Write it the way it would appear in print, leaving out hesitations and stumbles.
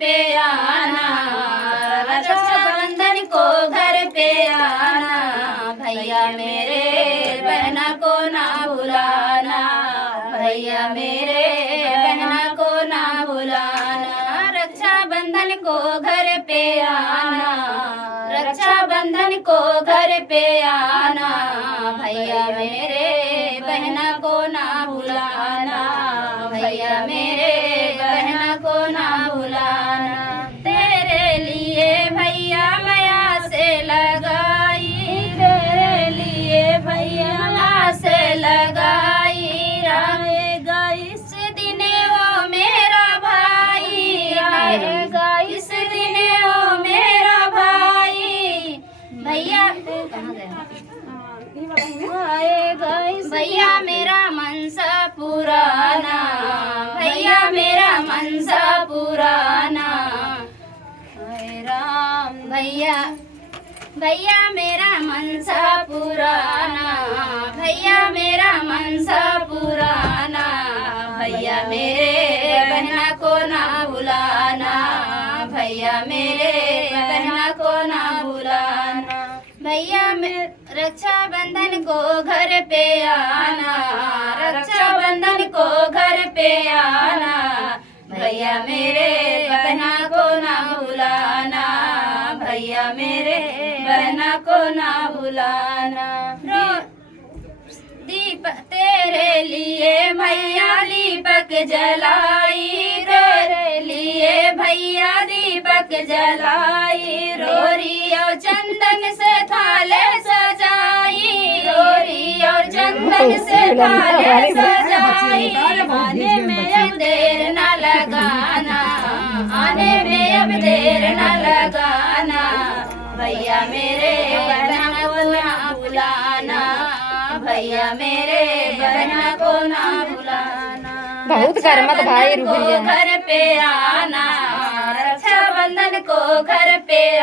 पे आना, रक्षाबंधन को घर पे आना, भैया मेरे बहना को ना भुलाना, भैया मेरे बहना को ना भुलाना, रक्षाबंधन को घर पे आना, रक्षाबंधन को घर पे आना, भैया मेरे बहना को ना भुलाना, भैया मेरे बहना को ना भुलाना। तेरे लिए भैया माया से लगाई, तेरे लिए भैया माया से लगाई, आएगा इस दिन वो मेरा भाई, आएगा इस दिन वो मेरा भाई, भैया कहाँ गया, आएगा भैया मेरा मनसा पुराना, भैया मेरा मनसा पुराना, हाय राम भैया, भैया मेरा मनसा पुराना, भैया मेरा मनसा पुराना, भैया मेरे बहना को ना भुलाना, भैया मेरे बहना को ना भुलाना, भैया मैं रक्षाबंधन को घर पे आना, रक्षाबंधन को घर पे आना, भैया मेरे बहना को ना भुलाना, भैया मेरे बहना को ना भुलाना। दीप तेरे लिए भैया दीपक जलाई, तेरे लिए भैया दीपक जलाई, रोरी और चंदन से थाले सजाई, रोरी और चंदन से थाले सजाई, आने में अब देर न लगाना, आने में अब देर न लगाना, भैया मेरे बहना को ना भुलाना, भैया मेरे बहना को ना भुलाना, बहुत करमत भाई को घर पे आना, रक्षाबंधन को घर पे